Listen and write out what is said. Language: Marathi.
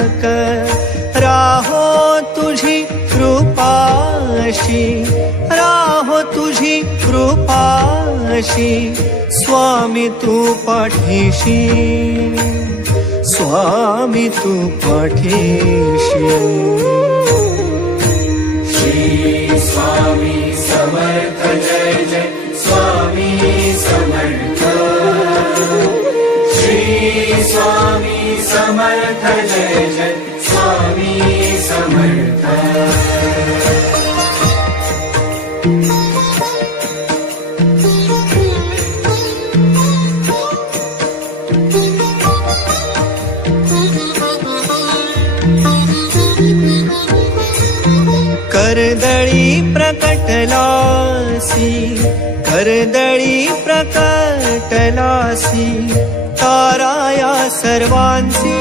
पालक राहो तुझी कृपाशी, राहो तुझी कृपाशी, स्वामी तू पाठीशी, स्वामी तू पाठीशी. श्री स्वामी समर्थ जय जय स्वामी समर्थ. श्री स्वामी समर्थ जय जय स्वामी समर्थ. कर्दळी प्रकटलासी, कर्दळी प्रकटलासी, ताराया सर्वांसी